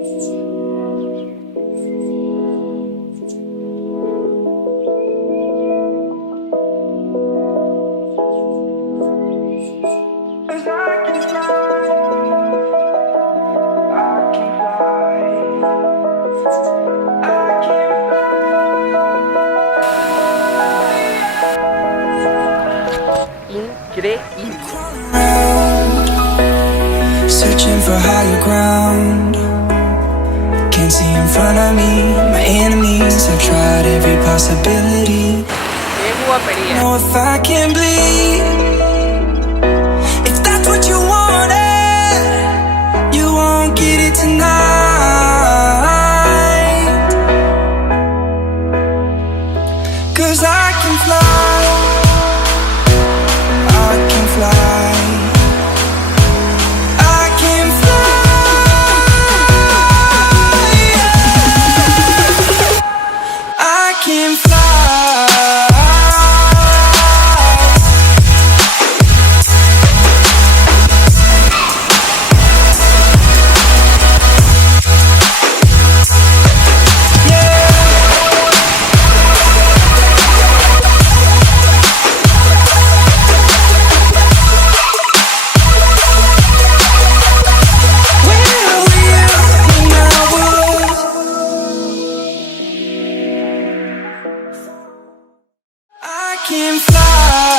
Increíble. Searching for higher ground. Can't see in front of me. My enemies have tried every possibility. Qué guapería. Know if I can bleed. If that's what you wanted, you won't get it tonight. 'Cause I can fly. I can fly. I can fly. I can fly. I can fly.